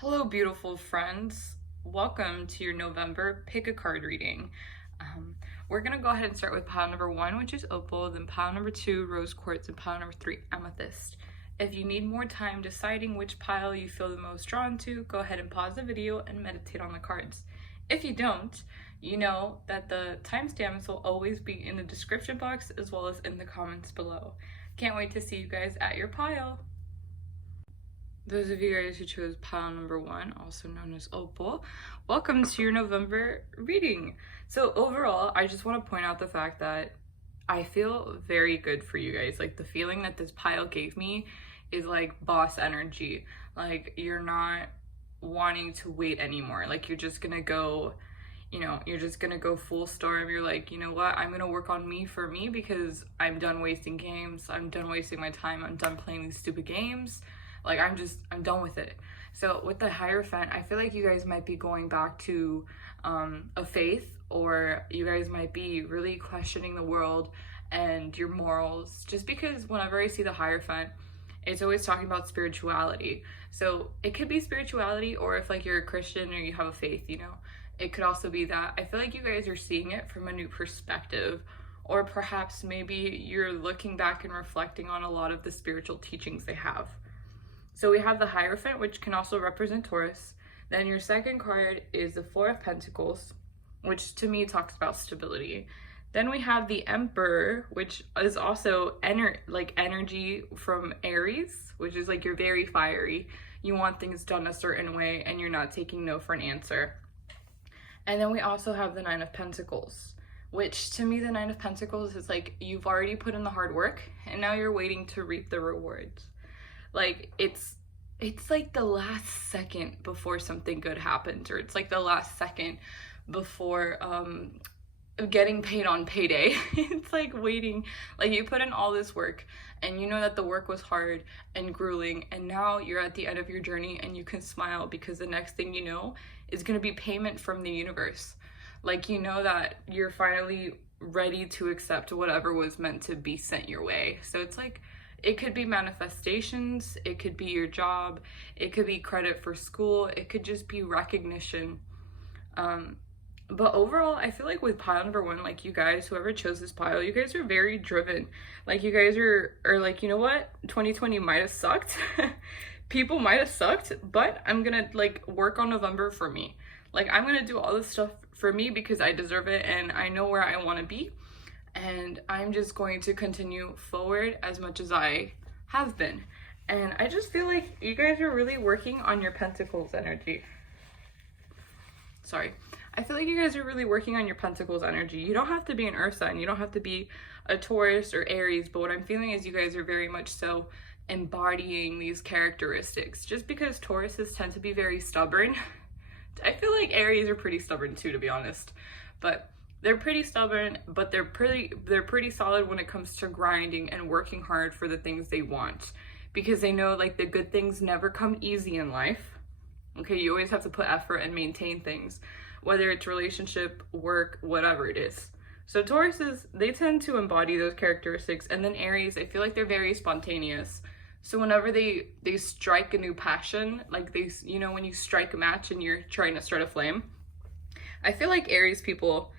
Hello, beautiful friends. Welcome to your November pick a card reading. We're going to go ahead and start with pile number 1, which is opal, then pile number 2, rose quartz, and pile number 3, amethyst. If you need more time deciding which pile you feel the most drawn to, go ahead and pause the video and meditate on the cards. If you don't, you know that the timestamps will always be in the description box as well as in the comments below. Can't wait to see you guys at your pile. Those of you guys who chose pile number 1, also known as opal, welcome to your November reading. So overall, I just want to point out the fact that I feel very good for you guys. Like, the feeling that this pile gave me is like boss energy. Like, you're not wanting to wait anymore. Like, you're just gonna go, you're just gonna go full storm. You're like, you know what, I'm gonna work on me for me because I'm done wasting games. I'm done wasting my time. I'm done playing these stupid games. Like, I'm done with it. So with the Hierophant, I feel like you guys might be going back to a faith, or you guys might be really questioning the world and your morals, just because whenever I see the Hierophant, it's always talking about spirituality. So it could be spirituality, or if like you're a Christian or you have a faith, it could also be that. I feel like you guys are seeing it from a new perspective, or perhaps maybe you're looking back and reflecting on a lot of the spiritual teachings they have. So we have the Hierophant, which can also represent Taurus. Then your second card is the Four of Pentacles, which to me talks about stability. Then we have the Emperor, which is also energy from Aries, which is like you're very fiery. You want things done a certain way and you're not taking no for an answer. And then we also have the Nine of Pentacles, which to me, the Nine of Pentacles is like you've already put in the hard work and now you're waiting to reap the rewards. Like, it's like the last second before something good happens, or it's like the last second before getting paid on payday. It's like waiting, like you put in all this work and you know that the work was hard and grueling, and now you're at the end of your journey and you can smile because the next thing you know is going to be payment from the universe. Like, you know that you're finally ready to accept whatever was meant to be sent your way. So it's like, it could be manifestations, it could be your job, it could be credit for school, it could just be recognition. But overall, I feel like with pile number 1, like you guys, whoever chose this pile, you guys are very driven. Like, you guys are like, you know what, 2020 might have sucked. People might have sucked, but I'm gonna like work on November for me. Like, I'm gonna do all this stuff for me because I deserve it and I know where I want to be. And I'm just going to continue forward as much as I have been. And I just feel like you guys are really working on your Pentacles energy. Sorry. I feel like you guys are really working on your Pentacles energy. You don't have to be an Earth sign. You don't have to be a Taurus or Aries. But what I'm feeling is you guys are very much so embodying these characteristics. Just because Tauruses tend to be very stubborn. I feel like Aries are pretty stubborn too, to be honest. But they're pretty stubborn, but they're pretty solid when it comes to grinding and working hard for the things they want, because they know like the good things never come easy in life. Okay, you always have to put effort and maintain things, whether it's relationship, work, whatever it is. So Tauruses, they tend to embody those characteristics. And then Aries, I feel like they're very spontaneous. So whenever they strike a new passion, like they, when you strike a match and you're trying to start a flame, I feel like Aries people,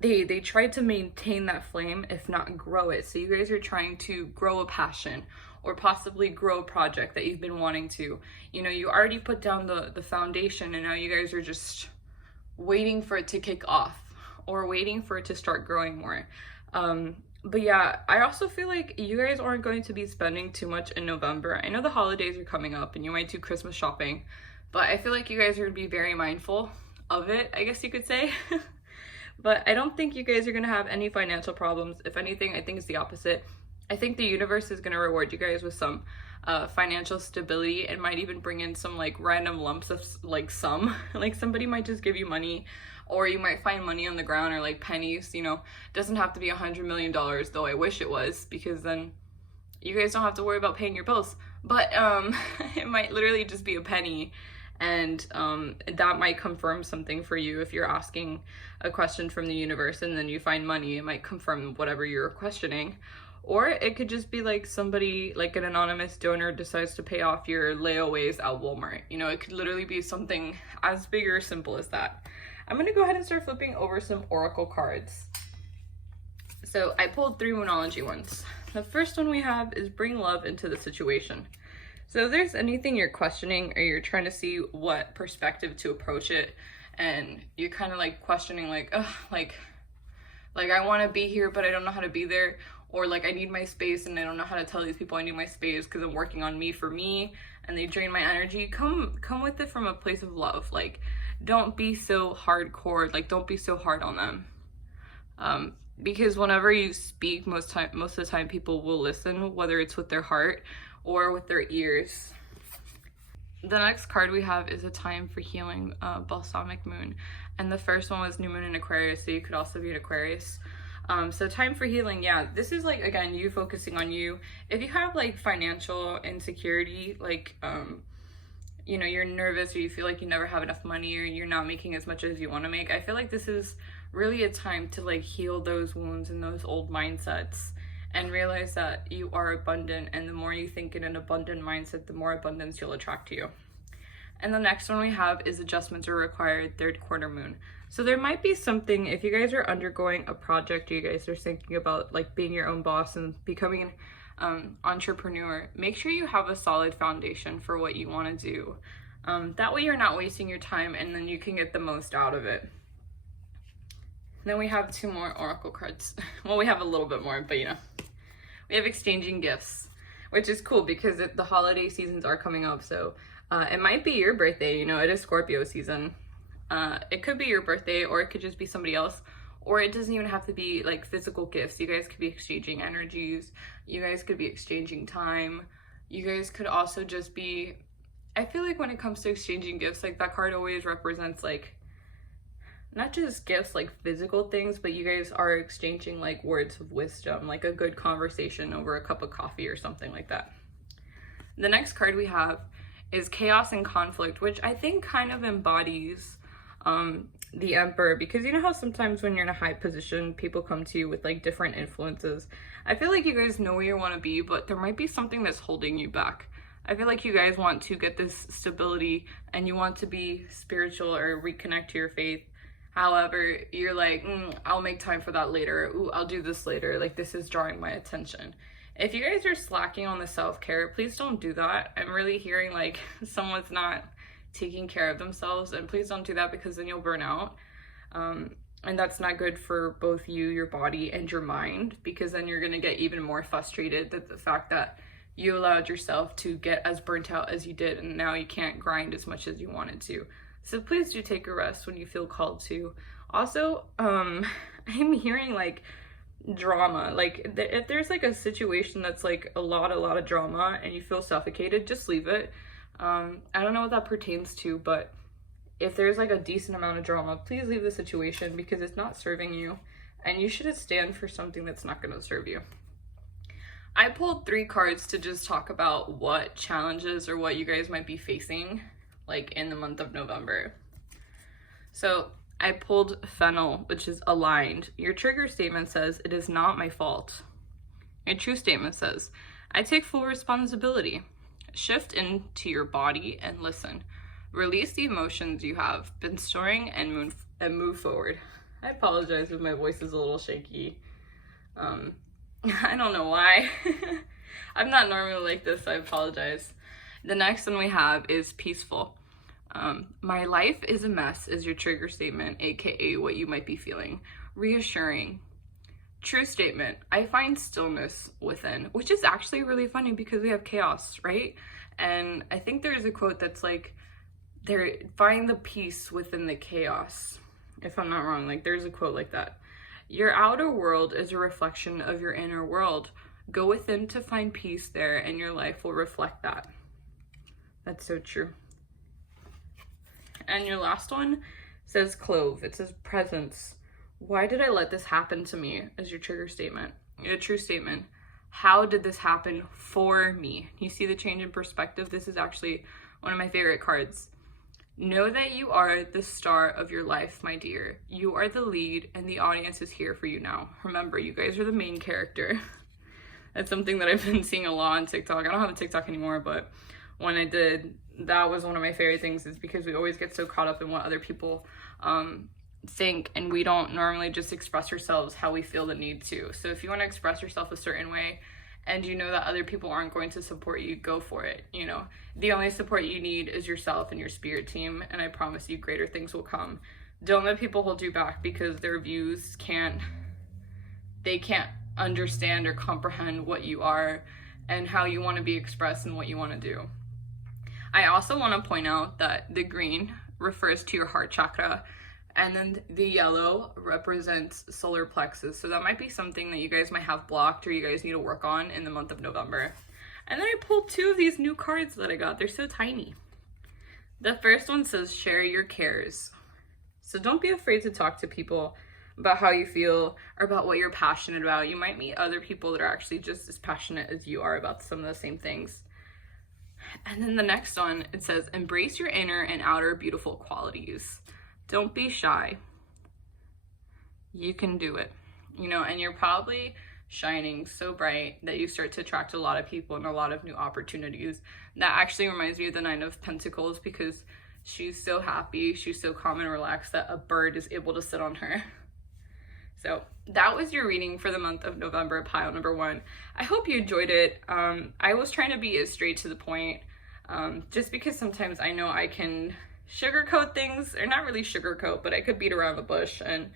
they try to maintain that flame, if not grow it. So you guys are trying to grow a passion or possibly grow a project that you've been wanting to. You already put down the foundation and now you guys are just waiting for it to kick off or waiting for it to start growing more. But yeah, I also feel like you guys aren't going to be spending too much in November. I know the holidays are coming up and you might do Christmas shopping, but I feel like you guys are going to be very mindful of it, I guess you could say. But I don't think you guys are going to have any financial problems. If anything, I think it's the opposite. I think the universe is going to reward you guys with some financial stability, and might even bring in some like random lumps of like like somebody might just give you money, or you might find money on the ground, or like pennies. Doesn't have to be $100 million, though I wish it was, because then you guys don't have to worry about paying your bills. But it might literally just be a penny. And that might confirm something for you. If you're asking a question from the universe and then you find money, it might confirm whatever you're questioning. Or it could just be like somebody, like an anonymous donor decides to pay off your layaways at Walmart. You know, it could literally be something as big or simple as that. I'm going to go ahead and start flipping over some oracle cards. So I pulled 3 Monology ones. The first one we have is bring love into the situation. So if there's anything you're questioning or you're trying to see what perspective to approach it, and you're kind of like questioning like, ugh, like I want to be here but I don't know how to be there, or like I need my space and I don't know how to tell these people I need my space because I'm working on me for me and they drain my energy, come with it from a place of love. Like, don't be so hardcore, like don't be so hard on them. Because whenever you speak, most of the time people will listen, whether it's with their heart or with their ears. The next card we have is a time for healing, balsamic moon. And the first one was new moon in Aquarius, so you could also be an Aquarius. So time for healing, yeah, this is like, again, you focusing on you. If you have like financial insecurity, like, you know, you're nervous or you feel like you never have enough money or you're not making as much as you want to make, I feel like this is really a time to like heal those wounds and those old mindsets and realize that you are abundant, and the more you think in an abundant mindset, the more abundance you'll attract to you. And the next one we have is adjustments are required, 3rd quarter moon. So there might be something, if you guys are undergoing a project, you guys are thinking about like being your own boss and becoming an entrepreneur, make sure you have a solid foundation for what you want to do. That way you're not wasting your time and then you can get the most out of it. Then we have 2 more oracle cards. Well, we have a little bit more, but you know. We have exchanging gifts, which is cool because the holiday seasons are coming up. So it might be your birthday, you know, it is Scorpio season. It could be your birthday, or it could just be somebody else, or it doesn't even have to be like physical gifts. You guys could be exchanging energies. You guys could be exchanging time. You guys could also just be, I feel like when it comes to exchanging gifts, like that card always represents like, not just gifts like physical things, but you guys are exchanging like words of wisdom, like a good conversation over a cup of coffee or something like that. The next card we have is chaos and conflict, which I think kind of embodies the Emperor, because you know how sometimes when you're in a high position, people come to you with like different influences. I feel like you guys know where you want to be, but there might be something that's holding you back. I feel like you guys want to get this stability and you want to be spiritual or reconnect to your faith. However, you're like, I'll make time for that later. Ooh, I'll do this later. Like, this is drawing my attention. If you guys are slacking on the self-care, please don't do that. I'm really hearing like someone's not taking care of themselves, and please don't do that because then you'll burn out. And that's not good for both you, your body, and your mind, because then you're gonna get even more frustrated at the fact that you allowed yourself to get as burnt out as you did, and now you can't grind as much as you wanted to. So please do take a rest when you feel called to. Also, I'm hearing like drama. Like if there's like a situation that's like a lot of drama and you feel suffocated, just leave it. I don't know what that pertains to, but if there's like a decent amount of drama, please leave the situation because it's not serving you and you shouldn't stand for something that's not going to serve you. I pulled 3 cards to just talk about what challenges or what you guys might be facing like in the month of November. So I pulled Fennel, which is aligned. Your trigger statement says, it is not my fault. Your true statement says, I take full responsibility. Shift into your body and listen. Release the emotions you have been storing and move forward. I apologize if my voice is a little shaky. I don't know why. I'm not normally like this, so I apologize. The next one we have is peaceful. My life is a mess is your trigger statement, aka what you might be feeling. Reassuring. True statement, I find stillness within, which is actually really funny because we have chaos, right? And I think there's a quote that's like, find the peace within the chaos, if I'm not wrong. Like there's a quote like that. Your outer world is a reflection of your inner world. Go within to find peace there and your life will reflect that. That's so true. And your last one says clove. It says presence. Why did I let this happen to me as your trigger statement? Your true statement. How did this happen for me? You see the change in perspective? This is actually one of my favorite cards. Know that you are the star of your life, my dear. You are the lead and the audience is here for you now. Remember, you guys are the main character. It's something that I've been seeing a lot on TikTok. I don't have a TikTok anymore, but when I did, that was one of my favorite things, is because we always get so caught up in what other people think, and we don't normally just express ourselves how we feel the need to. So if you want to express yourself a certain way and you know that other people aren't going to support you, go for it. You know, the only support you need is yourself and your spirit team, and I promise you greater things will come. Don't let people hold you back because their views can't understand or comprehend what you are and how you want to be expressed and what you want to do. I also want to point out that the green refers to your heart chakra, and then the yellow represents solar plexus. So that might be something that you guys might have blocked or you guys need to work on in the month of November. And then I pulled 2 of these new cards that I got. They're so tiny. The first one says, share your cares. So don't be afraid to talk to people about how you feel or about what you're passionate about. You might meet other people that are actually just as passionate as you are about some of the same things. And then the next one, it says, embrace your inner and outer beautiful qualities. Don't be shy. You can do it. You know, and you're probably shining so bright that you start to attract a lot of people and a lot of new opportunities. That actually reminds me of the Nine of Pentacles, because she's so happy, she's so calm and relaxed that a bird is able to sit on her. So that was your reading for the month of November, pile number 1. I hope you enjoyed it. I was trying to be as straight to the point, just because sometimes I know I can sugarcoat things, or not really sugarcoat, but I could beat around the bush, and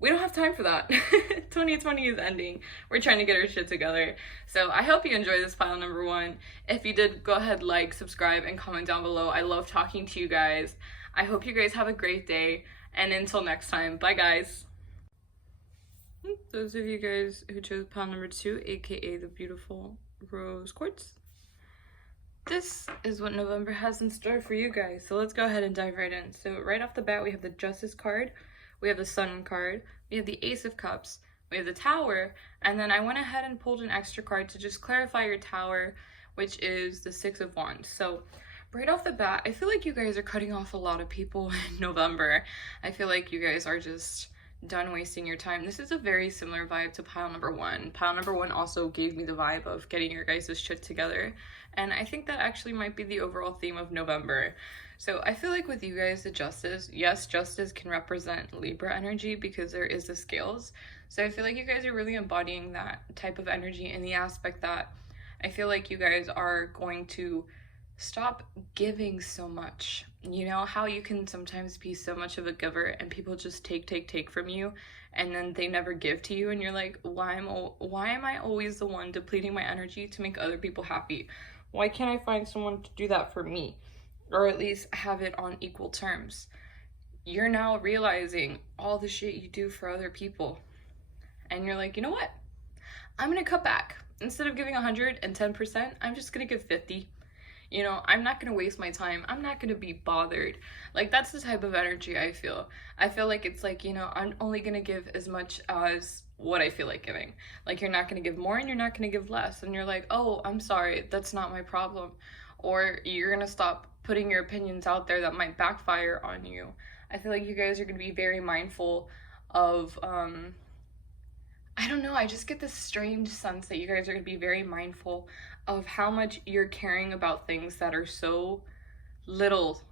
we don't have time for that. 2020 is ending. We're trying to get our shit together. So I hope you enjoyed this pile number 1. If you did, go ahead, like, subscribe, and comment down below. I love talking to you guys. I hope you guys have a great day, and until next time, bye guys. Those of you guys who chose pile number 2, aka the beautiful rose quartz, this is what November has in store for you guys. So let's go ahead and dive right in. So right off the bat, we have the Justice card, we have the Sun card, we have the Ace of Cups, we have the Tower, and then I went ahead and pulled an extra card to just clarify your Tower, which is the Six of Wands. So right off the bat, I feel like you guys are cutting off a lot of people in November. I feel like you guys are just done wasting your time. This is a very similar vibe to pile number 1. Pile number 1 also gave me the vibe of getting your guys' shit together, and I think that actually might be the overall theme of November. So I feel like with you guys, the Justice, yes, Justice can represent Libra energy because there is the scales. So I feel like you guys are really embodying that type of energy in the aspect that I feel like you guys are going to stop giving so much. You know how you can sometimes be so much of a giver and people just take from you, and then they never give to you, and you're like, why am I always the one depleting my energy to make other people happy? Why can't I find someone to do that for me, or at least have it on equal terms? You're now realizing all the shit you do for other people, and you're like, you know what, I'm gonna cut back. Instead of giving 110%, I'm just gonna give 50. You know, I'm not going to waste my time. I'm not going to be bothered. Like, that's the type of energy I feel. I feel like it's like, you know, I'm only going to give as much as what I feel like giving. Like, you're not going to give more and you're not going to give less. And you're like, oh, I'm sorry, that's not my problem. Or you're going to stop putting your opinions out there that might backfire on you. I feel like you guys are going to be very mindful of, I don't know, I just get this strange sense that you guys are going to be very mindful of how much you're caring about things that are so little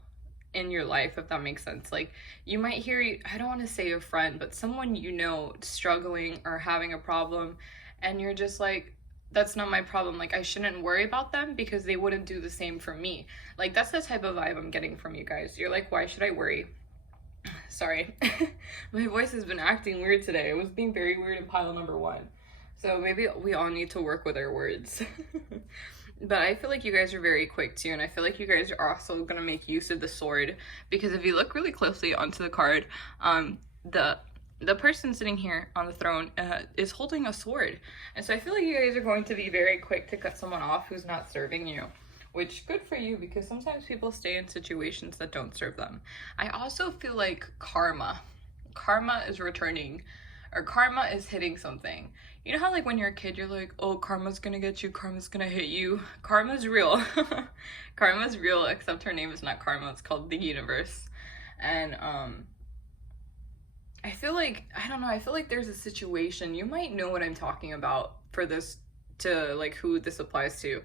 in your life, if that makes sense. Like, you might hear, I don't want to say a friend, but someone you know struggling or having a problem, and you're just like, that's not my problem. Like, I shouldn't worry about them because they wouldn't do the same for me. Like, that's the type of vibe I'm getting from you guys. You're like, why should I worry? Sorry. My voice has been acting weird today. It was being very weird in pile number 1. So maybe we all need to work with our words. But I feel like you guys are very quick too, and I feel like you guys are also going to make use of the sword, because if you look really closely onto the card, the person sitting here on the throne is holding a sword. And so I feel like you guys are going to be very quick to cut someone off who's not serving you, which good for you, because sometimes people stay in situations that don't serve them. I also feel like karma is returning, or karma is hitting something. You know how, like, when you're a kid, you're like, oh, karma's gonna get you, karma's gonna hit you. Karma's real. Karma's real, except her name is not Karma, it's called the universe. And I feel like, I don't know, I feel like there's a situation, you might know what I'm talking about for this to like who this applies to,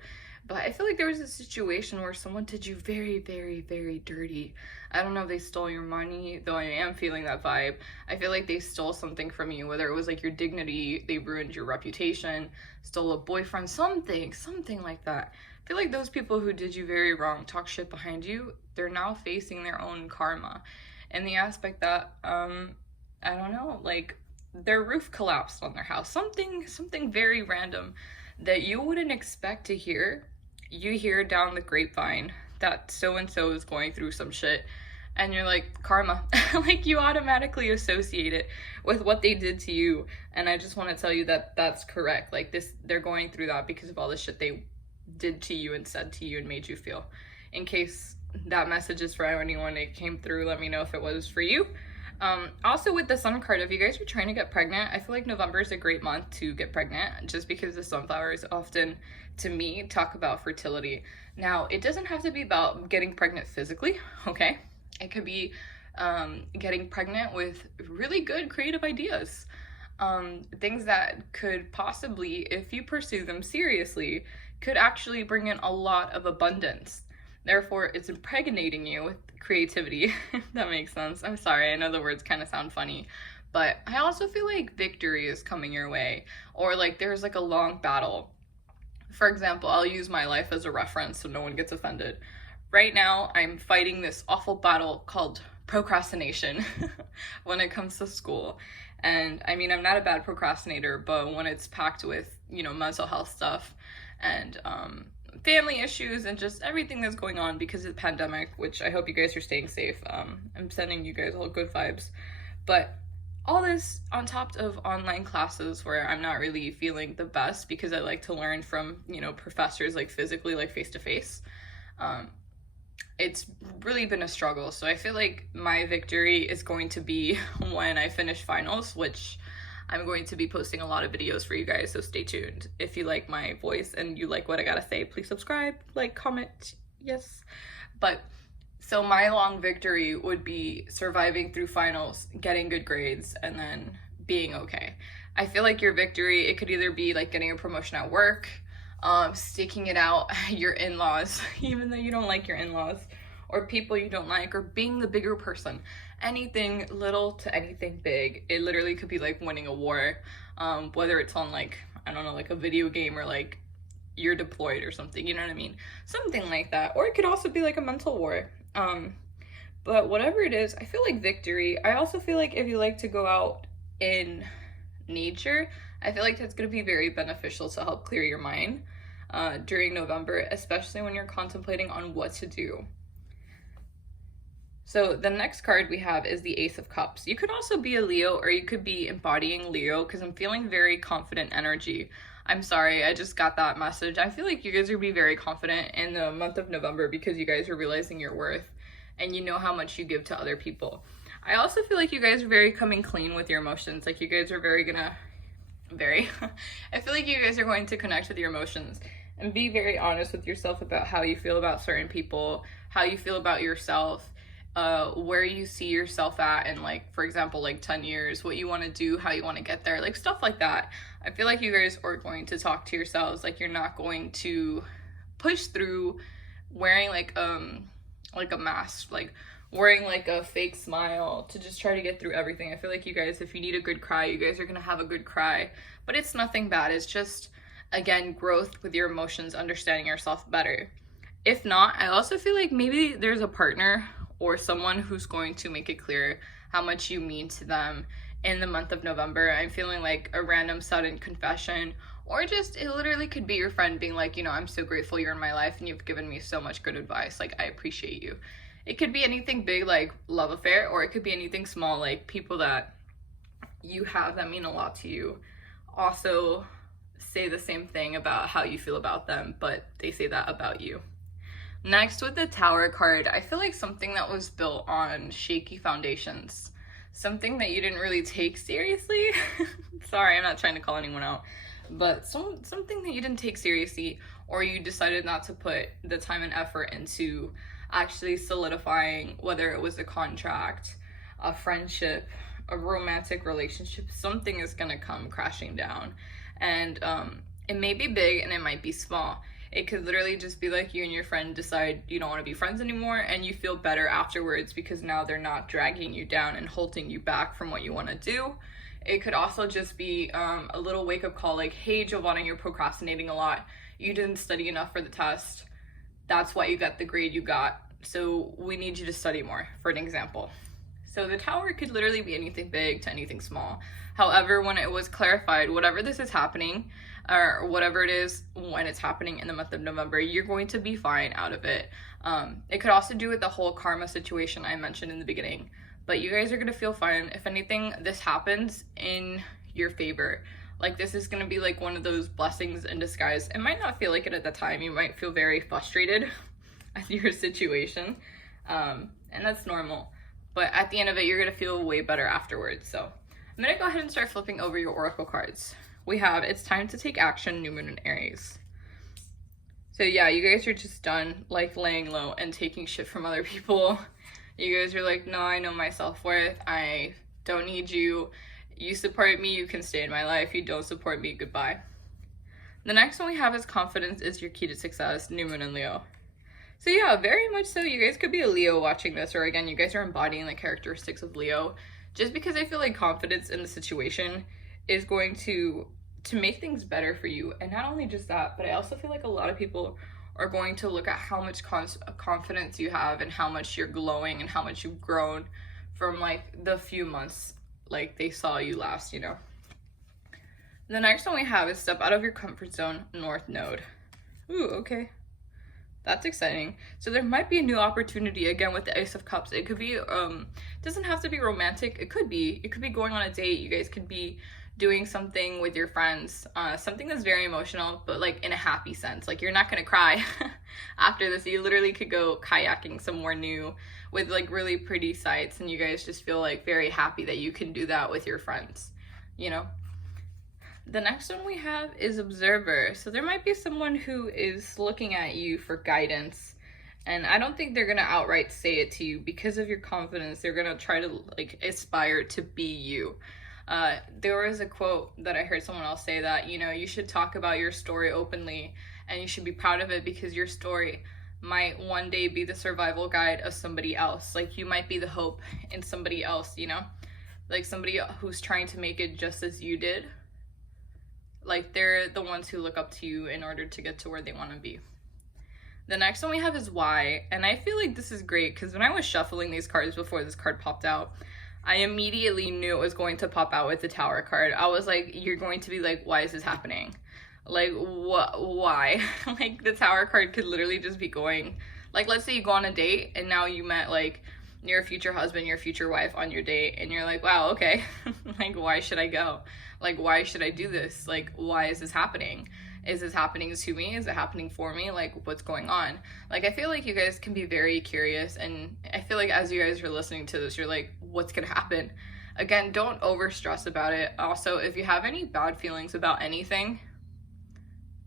but I feel like there was a situation where someone did you very, very, very dirty. I don't know if they stole your money, though I am feeling that vibe. I feel like they stole something from you, whether it was like your dignity, they ruined your reputation, stole a boyfriend, something like that. I feel like those people who did you very wrong, talk shit behind you, they're now facing their own karma. And the aspect that, I don't know, like their roof collapsed on their house. Something very random that you wouldn't expect to hear. You hear down the grapevine that so-and-so is going through some shit, and you're like, karma. Like, you automatically associate it with what they did to you, and I just want to tell you that that's correct. Like, they're going through that because of all the shit they did to you and said to you and made you feel. In case that message is for anyone that came through, let me know if it was for you. Also with the sun card, if you guys are trying to get pregnant, I feel like November is a great month to get pregnant, just because the sunflowers often, to me, talk about fertility. Now, it doesn't have to be about getting pregnant physically, okay? It could be getting pregnant with really good creative ideas. Things that could possibly, if you pursue them seriously, could actually bring in a lot of abundance. Therefore, it's impregnating you with creativity, if that makes sense. I'm sorry, I know the words kind of sound funny, but I also feel like victory is coming your way, or like there's like a long battle. For example, I'll use my life as a reference so no one gets offended. Right now, I'm fighting this awful battle called procrastination when it comes to school. And I mean, I'm not a bad procrastinator, but when it's packed with, you know, mental health stuff and family issues and just everything that's going on because of the pandemic, which I hope you guys are staying safe. I'm sending you guys all good vibes. But all this on top of online classes where I'm not really feeling the best because I like to learn from, you know, professors like physically, like face to face. It's really been a struggle. So I feel like my victory is going to be when I finish finals, which I'm going to be posting a lot of videos for you guys, so stay tuned. If you like my voice and you like what I gotta say, please subscribe, like, comment, yes. But, so my long victory would be surviving through finals, getting good grades, and then being okay. I feel like your victory, it could either be like getting a promotion at work, sticking it out at your in-laws, even though you don't like your in-laws, or people you don't like, or being the bigger person. Anything little to anything big. It literally could be like winning a war, whether it's on like, I don't know, like a video game or like you're deployed or something, you know what I mean? Something like that. Or it could also be like a mental war. But whatever it is, I feel like victory. I also feel like if you like to go out in nature, I feel like that's going to be very beneficial to help clear your mind during November, especially when you're contemplating on what to do. So the next card we have is the Ace of Cups. You could also be a Leo, or you could be embodying Leo, because I'm feeling very confident energy. I'm sorry, I just got that message. I feel like you guys are be very confident in the month of November because you guys are realizing your worth and you know how much you give to other people. I also feel like you guys are very coming clean with your emotions. Like you guys are I feel like you guys are going to connect with your emotions and be very honest with yourself about how you feel about certain people, how you feel about yourself, where you see yourself at in, like, for example, like 10 years, what you want to do, how you want to get there, like stuff like that. I feel like you guys are going to talk to yourselves. Like, you're not going to push through wearing like a mask, like wearing like a fake smile to just try to get through everything. I feel like you guys, if you need a good cry, you guys are gonna have a good cry, but it's nothing bad. It's just, again, growth with your emotions, understanding yourself better. If not, I also feel like maybe there's a partner or someone who's going to make it clear how much you mean to them in the month of November. I'm feeling like a random sudden confession, or just it literally could be your friend being like, you know, I'm so grateful you're in my life and you've given me so much good advice. Like, I appreciate you. It could be anything big like love affair, or it could be anything small like people that you have that mean a lot to you also say the same thing about how you feel about them, but they say that about you. Next, with the Tower card, I feel like something that was built on shaky foundations, something that you didn't really take seriously. Sorry, I'm not trying to call anyone out, but something that you didn't take seriously, or you decided not to put the time and effort into actually solidifying, whether it was a contract, a friendship, a romantic relationship. Something is gonna come crashing down. And It may be big and it might be small. It could literally just be like you and your friend decide you don't want to be friends anymore, and you feel better afterwards because now they're not dragging you down and holding you back from what you want to do. It could also just be a little wake-up call, like, hey, Giovanna, you're procrastinating a lot. You didn't study enough for the test. That's why you got the grade you got. So we need you to study more, for an example. So the Tower could literally be anything big to anything small. However, when it was clarified, whatever this is happening, or whatever it is when it's happening in the month of November, you're going to be fine out of it. It could also do with the whole karma situation I mentioned in the beginning. But you guys are going to feel fine. If anything, this happens in your favor. Like, this is going to be like one of those blessings in disguise. It might not feel like it at the time. You might feel very frustrated at your situation. And that's normal. But at the end of it, you're going to feel way better afterwards. So I'm going to go ahead and start flipping over your oracle cards. We have, it's time to take action, New Moon in Aries. So yeah, you guys are just done, like, laying low and taking shit from other people. You guys are like, no, I know my self-worth. I don't need you. You support me, you can stay in my life. You don't support me, goodbye. The next one we have is confidence is your key to success, New Moon in Leo. So yeah, very much so. You guys could be a Leo watching this, or again, you guys are embodying the characteristics of Leo. Just because I feel like confidence in the situation is going to make things better for you. And not only just that, but I also feel like a lot of people are going to look at how much confidence you have and how much you're glowing and how much you've grown from, like, the few months, like, they saw you last, you know. The next one we have is step out of your comfort zone, North Node. Ooh, okay. That's exciting. So there might be a new opportunity, again, with the Ace of Cups. It could be, doesn't have to be romantic. It could be going on a date. You guys could be doing something with your friends, something that's very emotional, but, like, in a happy sense. Like, you're not gonna cry after this. You literally could go kayaking somewhere new with, like, really pretty sights, and you guys just feel, like, very happy that you can do that with your friends, you know. The next one we have is observer. So there might be someone who is looking at you for guidance, and I don't think they're gonna outright say it to you because of your confidence. They're gonna try to, like, aspire to be you. There was a quote that I heard someone else say that, you know, you should talk about your story openly and you should be proud of it because your story might one day be the survival guide of somebody else. Like, you might be the hope in somebody else, you know, like somebody who's trying to make it just as you did. Like, they're the ones who look up to you in order to get to where they want to be. The next one we have is why, and I feel like this is great because when I was shuffling these cards before this card popped out, I immediately knew it was going to pop out with the Tower card. I was like, you're going to be like, why is this happening? Like, why? Like, the Tower card could literally just be going, like, let's say you go on a date and now you met, like, your future husband, your future wife on your date, and you're like, wow, okay. Like, why should I go? Like, why should I do this? Like, why is this happening? Is this happening to me? Is it happening for me? Like, what's going on? Like, I feel like you guys can be very curious, and I feel like as you guys are listening to this, you're like, what's gonna happen? Again, don't over stress about it. Also, if you have any bad feelings about anything,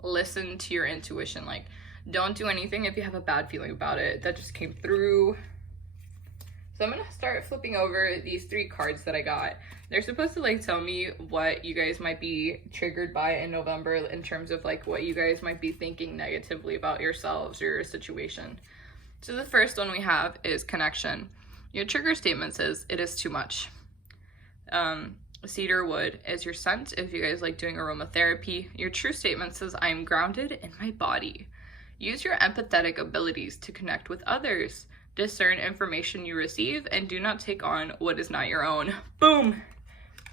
listen to your intuition. Like, don't do anything if you have a bad feeling about it. That just came through. So I'm gonna start flipping over these 3 cards that I got. They're supposed to, like, tell me what you guys might be triggered by in November in terms of, like, what you guys might be thinking negatively about yourselves or your situation. So the first one we have is connection. Your trigger statement says, it is too much. Cedar wood is your scent if you guys like doing aromatherapy. Your true statement says, I am grounded in my body. Use your empathetic abilities to connect with others. Discern information you receive and do not take on what is not your own. Boom!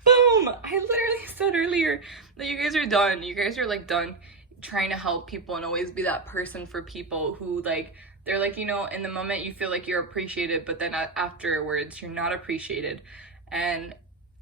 Boom! I literally said earlier that you guys are done. You guys are, like, done trying to help people and always be that person for people who, like, they're like, you know, in the moment you feel like you're appreciated, but then afterwards you're not appreciated. And,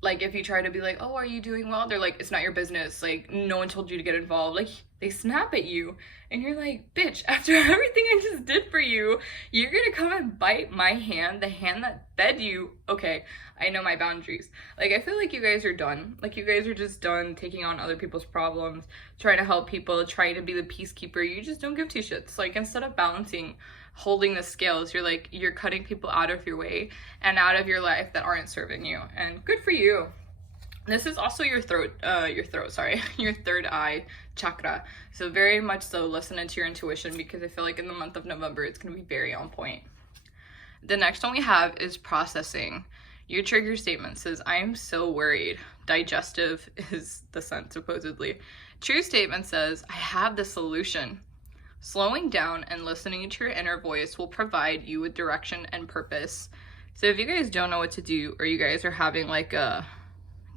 like, if you try to be like, oh, are you doing well? They're like, it's not your business. Like, no one told you to get involved. Like, they snap at you. And you're like, bitch, after everything I just did for you, you're gonna come and bite my hand, the hand that fed you. Okay, I know my boundaries. Like, I feel like you guys are done. Like, you guys are just done taking on other people's problems, trying to help people, trying to be the peacekeeper. You just don't give 2 shits. Like, instead of balancing, holding the scales, you're like, you're cutting people out of your way and out of your life that aren't serving you. And good for you. This is also your throat, your third eye chakra. So very much so listen into your intuition, because I feel like in the month of November, it's going to be very on point. The next one we have is processing. Your trigger statement says, I am so worried. Digestive is the scent, supposedly. True statement says, I have the solution. Slowing down and listening to your inner voice will provide you with direction and purpose. So if you guys don't know what to do, or you guys are having like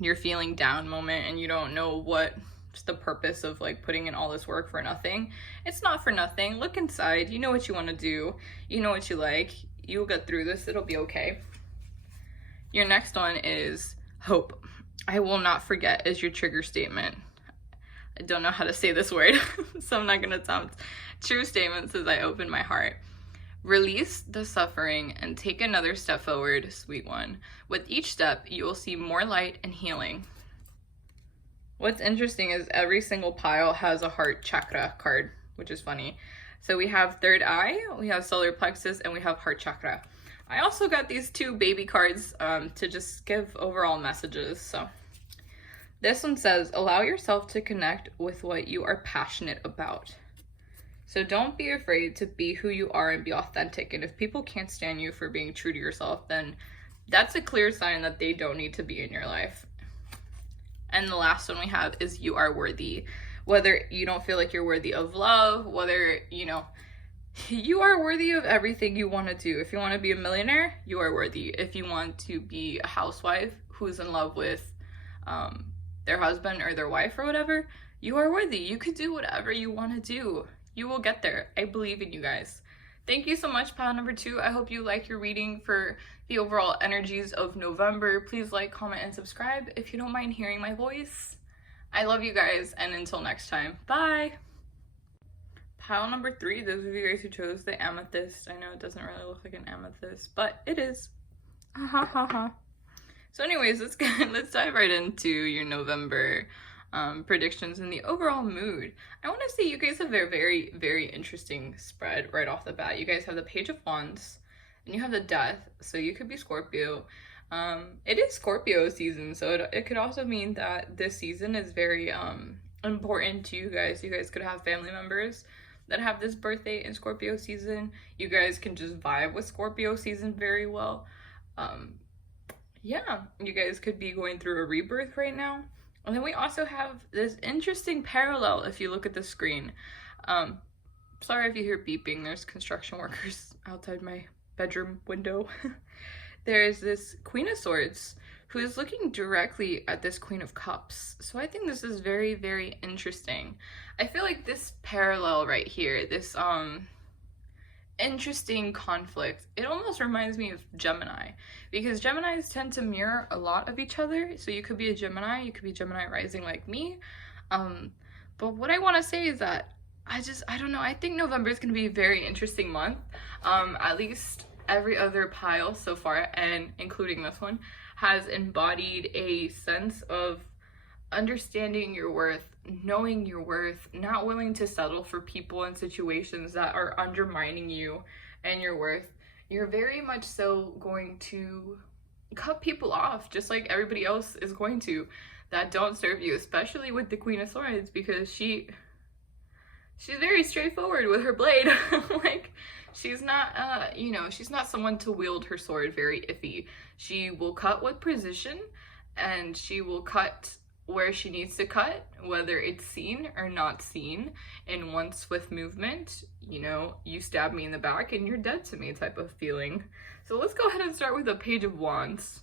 you're feeling down moment and you don't know what's the purpose of like putting in all this work for nothing, it's not for nothing. Look inside. You know what you want to do. You know what you like. You'll get through this. It'll be okay. Your next one is hope. I will not forget is your trigger statement. I don't know how to say this word, so I'm not going to attempt. True statement says, I open my heart. Release the suffering and take another step forward, sweet one. With each step, you will see more light and healing. What's interesting is every single pile has a heart chakra card, which is funny. So we have third eye, we have solar plexus, and we have heart chakra. I also got these two baby cards to just give overall messages. So this one says, allow yourself to connect with what you are passionate about. So don't be afraid to be who you are and be authentic. And if people can't stand you for being true to yourself, then that's a clear sign that they don't need to be in your life. And the last one we have is you are worthy. Whether you don't feel like you're worthy of love, whether, you are worthy of everything you want to do. If you want to be a millionaire, you are worthy. If you want to be a housewife who's in love with their husband or their wife or whatever, you are worthy. You could do whatever you want to do. You will get there. I believe in you guys. Thank you so much, pile number 2. I hope you like your reading for the overall energies of November. Please like, comment, and subscribe if you don't mind hearing my voice. I love you guys, and until next time, bye! Pile number 3, those of you guys who chose the amethyst. I know it doesn't really look like an amethyst, but it is. So anyways, let's dive right into your November predictions and the overall mood. I want to say you guys have a very, very interesting spread right off the bat. You guys have the Page of Wands, and you have the Death, so you could be Scorpio. It is Scorpio season, so it could also mean that this season is very important to you guys. You guys could have family members that have this birthday in Scorpio season. You guys can just vibe with Scorpio season very well. Yeah, you guys could be going through a rebirth right now. And then we also have this interesting parallel if you look at the screen. Sorry if you hear beeping, there's construction workers outside my bedroom window. There's this Queen of Swords who is looking directly at this Queen of Cups. So I think this is very, very interesting. I feel like this parallel right here, this interesting conflict, it almost reminds me of Gemini, because Geminis tend to mirror a lot of each other. So you could be a Gemini, you could be Gemini rising like me. But what I want to say is that I don't know, I think November is going to be a very interesting month. At least every other pile so far, and including this one, has embodied a sense of understanding your worth, knowing your worth, not willing to settle for people and situations that are undermining you and your worth. You're very much so going to cut people off, just like everybody else is going to, that don't serve you, especially with the Queen of Swords, because she's very straightforward with her blade. Like, she's not, she's not someone to wield her sword very iffy. She will cut with precision, and she will cut where she needs to cut, whether it's seen or not seen, in one swift movement. You stab me in the back and you're dead to me type of feeling. So let's go ahead and start with the Page of Wands.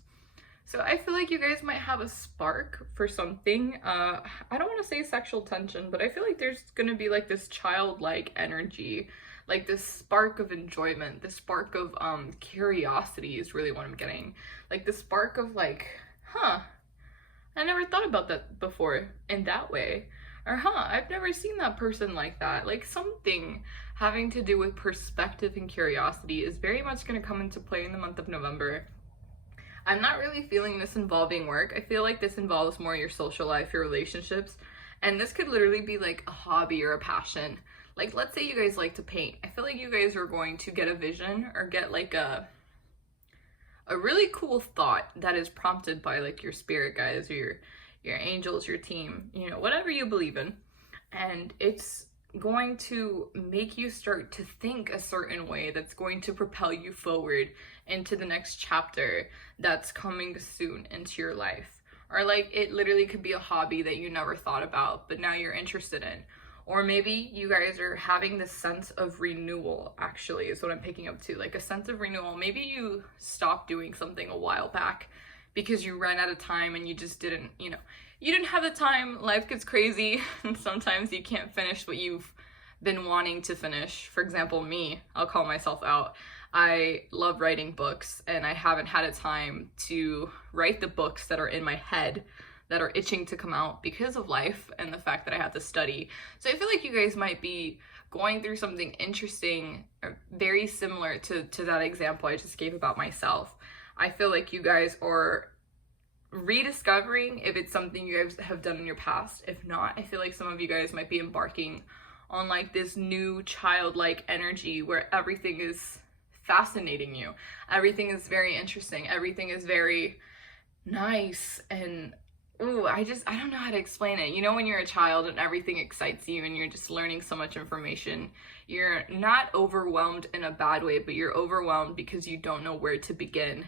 So I feel like you guys might have a spark for something. I don't want to say sexual tension, but I feel like there's gonna be like this childlike energy, like this spark of enjoyment, this spark of curiosity is really what I'm getting. Like the spark of like, I never thought about that before in that way. Or I've never seen that person like that. Like something having to do with perspective and curiosity is very much going to come into play in the month of November. I'm not really feeling this involving work. I feel like this involves more your social life, your relationships. And this could literally be like a hobby or a passion. Like, let's say you guys like to paint. I feel like you guys are going to get a vision or get like a a really cool thought that is prompted by like your spirit guides or your angels, your team, you know, whatever you believe in. And it's going to make you start to think a certain way that's going to propel you forward into the next chapter that's coming soon into your life. Or like it literally could be a hobby that you never thought about, but now you're interested in. Or maybe you guys are having this sense of renewal, actually, is what I'm picking up too. Like a sense of renewal. Maybe you stopped doing something a while back because you ran out of time and you just didn't, you know, you didn't have the time. Life gets crazy and sometimes you can't finish what you've been wanting to finish. For example, me, I'll call myself out. I love writing books and I haven't had a time to write the books that are in my head that are itching to come out because of life and the fact that I have to study. So I feel like you guys might be going through something interesting, or very similar to that example I just gave about myself. I feel like you guys are rediscovering if it's something you guys have done in your past. If not, I feel like some of you guys might be embarking on like this new childlike energy where everything is fascinating you. Everything is very interesting. Everything is very nice and ooh, I don't know how to explain it. You know, when you're a child and everything excites you and you're just learning so much information, you're not overwhelmed in a bad way, but you're overwhelmed because you don't know where to begin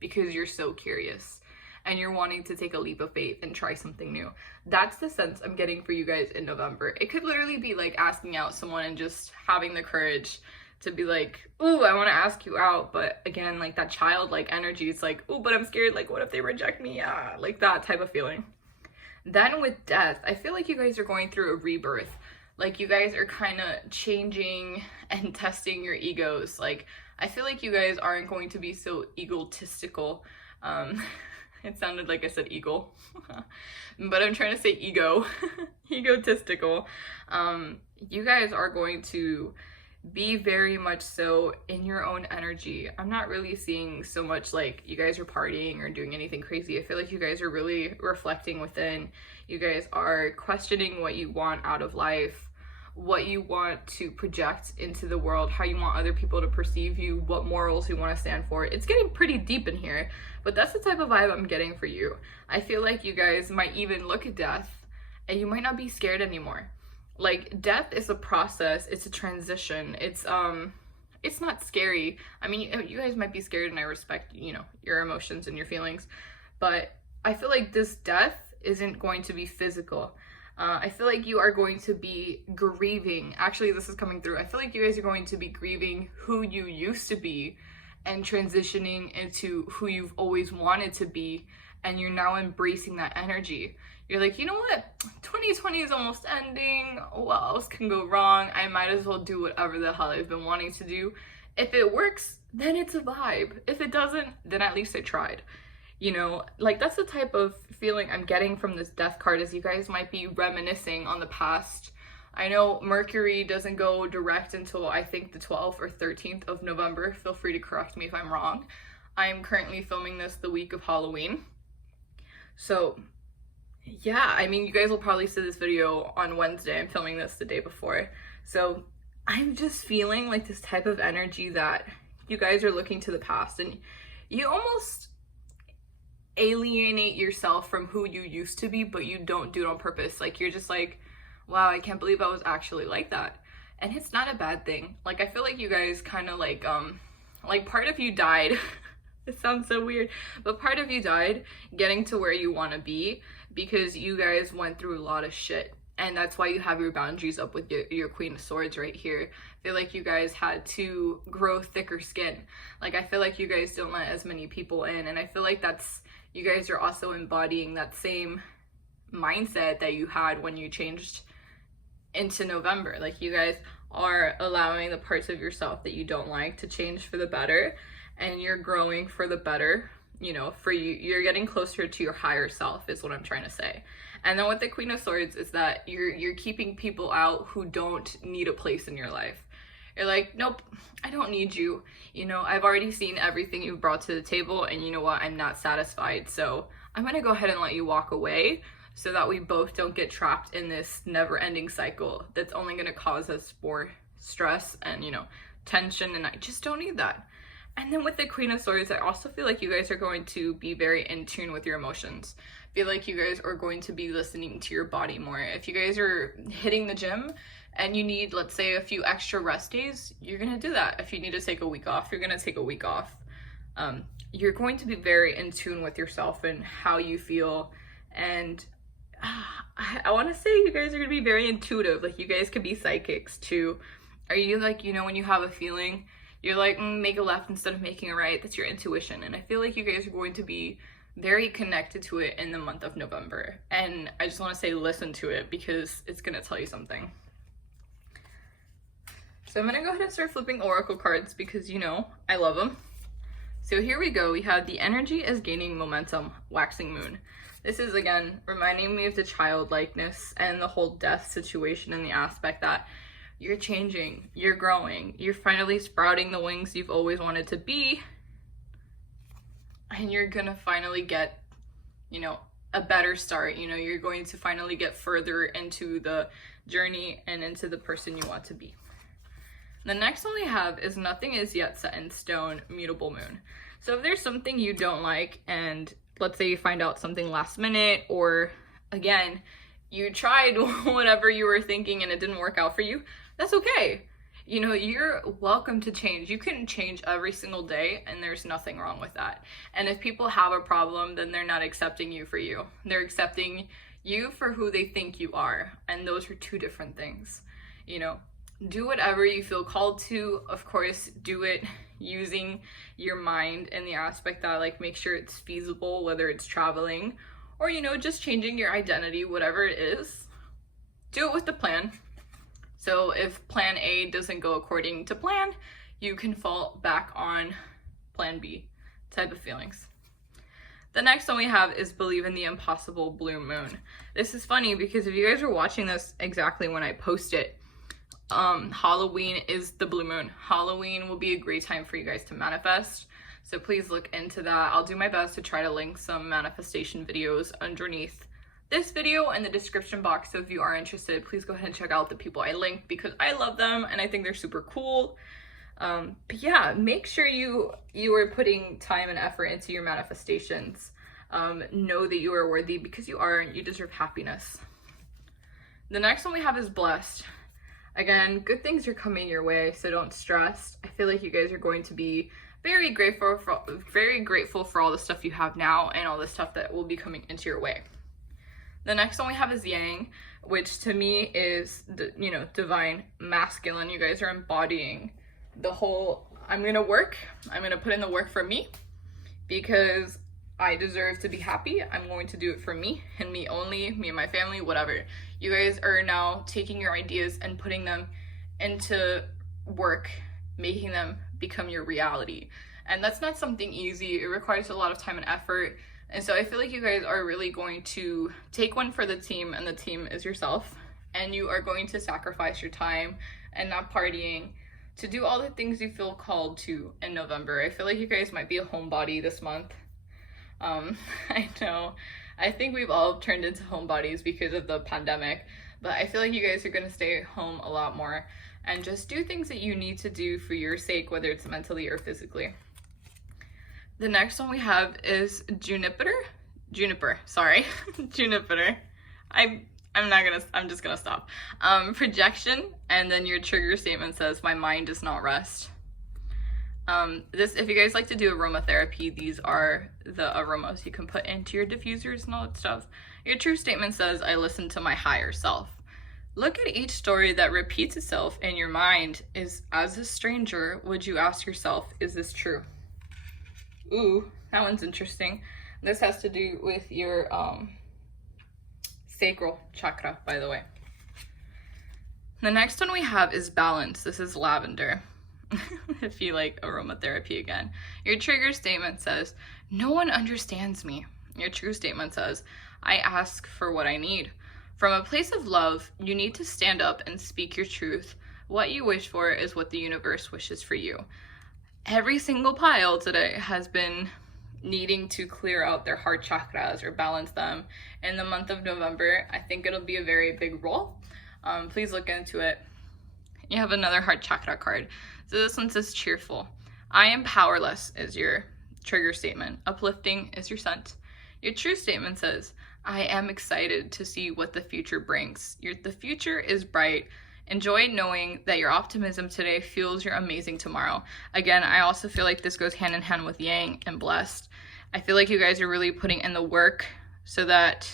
because you're so curious and you're wanting to take a leap of faith and try something new. That's the sense I'm getting for you guys in November. It could literally be like asking out someone and just having the courage to be like, ooh, I want to ask you out. But again, like that childlike energy, it's like, ooh, but I'm scared. Like, what if they reject me? Yeah, like that type of feeling. Then with death, I feel like you guys are going through a rebirth. Like you guys are kind of changing and testing your egos. Like, I feel like you guys aren't going to be so egotistical. It sounded like I said eagle, but I'm trying to say ego, egotistical. You guys are going to be very much so in your own energy. I'm not really seeing so much like you guys are partying or doing anything crazy. I feel like you guys are really reflecting within. You guys are questioning what you want out of life, what you want to project into the world, how you want other people to perceive you, what morals you want to stand for. It's getting pretty deep in here, but that's the type of vibe I'm getting for you. I feel like you guys might even look at death and you might not be scared anymore. Like death is a process, it's a transition. It's not scary. I mean, you guys might be scared and I respect, you know, your emotions and your feelings, but I feel like this death isn't going to be physical. I feel like you are going to be grieving. Actually, this is coming through. I feel like you guys are going to be grieving who you used to be and transitioning into who you've always wanted to be, and you're now embracing that energy. You're like, you know what? 2020 is almost ending. What else can go wrong? I might as well do whatever the hell I've been wanting to do. If it works, then it's a vibe. If it doesn't, then at least I tried. You know, like that's the type of feeling I'm getting from this death card, is you guys might be reminiscing on the past. I know Mercury doesn't go direct until I think the 12th or 13th of November. Feel free to correct me if I'm wrong. I'm currently filming this the week of Halloween. So yeah, I mean, you guys will probably see this video on Wednesday. I'm filming this the day before. So I'm just feeling like this type of energy that you guys are looking to the past and you almost alienate yourself from who you used to be, but you don't do it on purpose. Like you're just like, wow, I can't believe I was actually like that. And it's not a bad thing. Like I feel like you guys kind of like part of you died. It sounds so weird, but part of you died getting to where you want to be because you guys went through a lot of shit. And that's why you have your boundaries up with your Queen of Swords right here. I feel like you guys had to grow thicker skin. Like I feel like you guys don't let as many people in, and I feel like that's, you guys are also embodying that same mindset that you had when you changed into November. Like you guys are allowing the parts of yourself that you don't like to change for the better, and you're growing for the better. You know, for you, you're getting closer to your higher self is what I'm trying to say. And then with the Queen of Swords is that you're keeping people out who don't need a place in your life. You're like, nope, I don't need you. You know, I've already seen everything you've brought to the table, and you know what? I'm not satisfied. So I'm gonna go ahead and let you walk away so that we both don't get trapped in this never-ending cycle that's only gonna cause us more stress and, you know, tension, and I just don't need that. And then with the Queen of Swords, I also feel like you guys are going to be very in tune with your emotions. I feel like you guys are going to be listening to your body more. If you guys are hitting the gym and you need, let's say, a few extra rest days, you're going to do that. If you need to take a week off, you're going to take a week off. You're going to be very in tune with yourself and how you feel. And I want to say you guys are going to be very intuitive. Like, you guys could be psychics too. Are you like, you know, when you have a feeling, you're like, make a left instead of making a right? That's your intuition. And I feel like you guys are going to be very connected to it in the month of November. And I just want to say, listen to it, because it's going to tell you something. So I'm going to go ahead and start flipping oracle cards because, you know, I love them. So here we go. We have the energy is gaining momentum, waxing moon. This is, again, reminding me of the childlikeness and the whole death situation, and the aspect that you're changing, you're growing, you're finally sprouting the wings you've always wanted to be, and you're gonna finally get, you know, a better start. You know, you're going to finally get further into the journey and into the person you want to be. The next one we have is nothing is yet set in stone, mutable moon. So if there's something you don't like, and let's say you find out something last minute, or again, you tried whatever you were thinking and it didn't work out for you, that's okay. You know, you're welcome to change. You can change every single day, and there's nothing wrong with that. And if people have a problem, then they're not accepting you for you. They're accepting you for who they think you are. And those are two different things. You know, do whatever you feel called to. Of course, do it using your mind in the aspect that, like, make sure it's feasible, whether it's traveling or, you know, just changing your identity, whatever it is. Do it with the plan. So if plan A doesn't go according to plan, you can fall back on plan B type of feelings. The next one we have is believe in the impossible blue moon. This is funny because if you guys are watching this exactly when I post it, Halloween is the blue moon. Halloween will be a great time for you guys to manifest. So please look into that. I'll do my best to try to link some manifestation videos underneath this video in the description box. So if you are interested, please go ahead and check out the people I linked because I love them and I think they're super cool. But yeah, make sure you are putting time and effort into your manifestations. Know that you are worthy because you are, and you deserve happiness. The next one we have is blessed. Again, good things are coming your way, so don't stress. I feel like you guys are going to be very grateful for all the stuff you have now and all the stuff that will be coming into your way. The next one we have is yang, which to me is, you know, divine masculine. You guys are embodying the whole, I'm going to put in the work for me because I deserve to be happy. I'm going to do it for me and me only, me and my family, whatever. You guys are now taking your ideas and putting them into work, making them become your reality. And that's not something easy. It requires a lot of time and effort. And so I feel like you guys are really going to take one for the team, and the team is yourself. And you are going to sacrifice your time and not partying to do all the things you feel called to in November. I feel like you guys might be a homebody this month. I know. I think we've all turned into homebodies because of the pandemic, but I feel like you guys are going to stay home a lot more and just do things that you need to do for your sake, whether it's mentally or physically. The next one we have is Juniper. I'm just gonna stop. Projection, and then your trigger statement says, my mind does not rest. If you guys like to do aromatherapy, these are the aromas you can put into your diffusers and all that stuff. Your true statement says, I listen to my higher self. Look at each story that repeats itself in your mind. As a stranger, would you ask yourself, is this true? Ooh, that one's interesting. This has to do with your sacral chakra, by the way. The next one we have is balance. This is lavender. If you like aromatherapy again. Your trigger statement says, no one understands me. Your true statement says, I ask for what I need. From a place of love, you need to stand up and speak your truth. What you wish for is what the universe wishes for you. Every single pile today has been needing to clear out their heart chakras or balance them in the month of November. I think it'll be a very big role. Please look into it. You have another heart chakra card. So this one says cheerful. I am powerless is your trigger statement. Uplifting is your scent. Your true statement says, I am excited to see what the future brings. The future is bright. Enjoy knowing that your optimism today fuels your amazing tomorrow. Again, I also feel like this goes hand in hand with Yang and Blessed. I feel like you guys are really putting in the work so that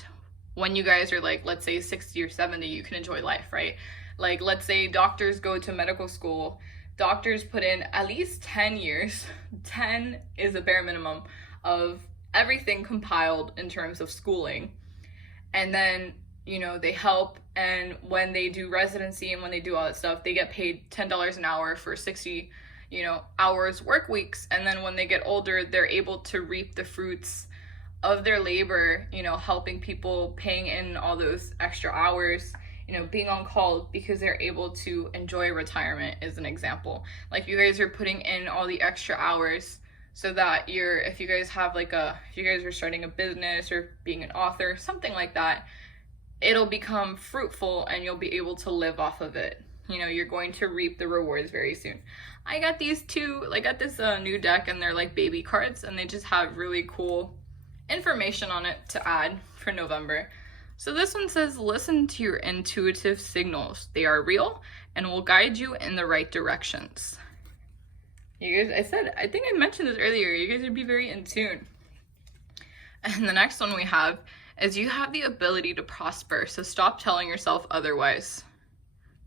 when you guys are like, let's say 60 or 70, you can enjoy life, right? Like, let's say doctors go to medical school. Doctors put in at least 10 years. 10 is a bare minimum of everything compiled in terms of schooling. And then, you know, they help, and when they do residency and when they do all that stuff, they get paid $10 an hour for 60, you know, hours work weeks. And then when they get older, they're able to reap the fruits of their labor, you know, helping people, paying in all those extra hours, you know, being on call, because they're able to enjoy retirement is an example. Like, you guys are putting in all the extra hours so that if you guys have like if you guys are starting a business or being an author, something like that, it'll become fruitful and you'll be able to live off of it. You know, you're going to reap the rewards very soon. I got these two, I got this new deck, and they're like baby cards, and they just have really cool information on it to add for November. So this one says, listen to your intuitive signals. They are real and will guide you in the right directions. You guys, I think I mentioned this earlier, you guys would be very in tune. And the next one we have is, you have the ability to prosper, so stop telling yourself otherwise.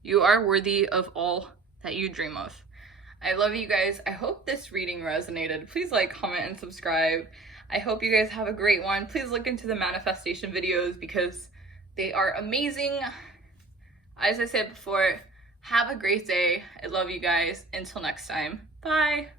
You are worthy of all that you dream of. I love you guys. I hope this reading resonated. Please like, comment, and subscribe. I hope you guys have a great one. Please look into the manifestation videos because they are amazing. As I said before, have a great day. I love you guys. Until next time. Bye.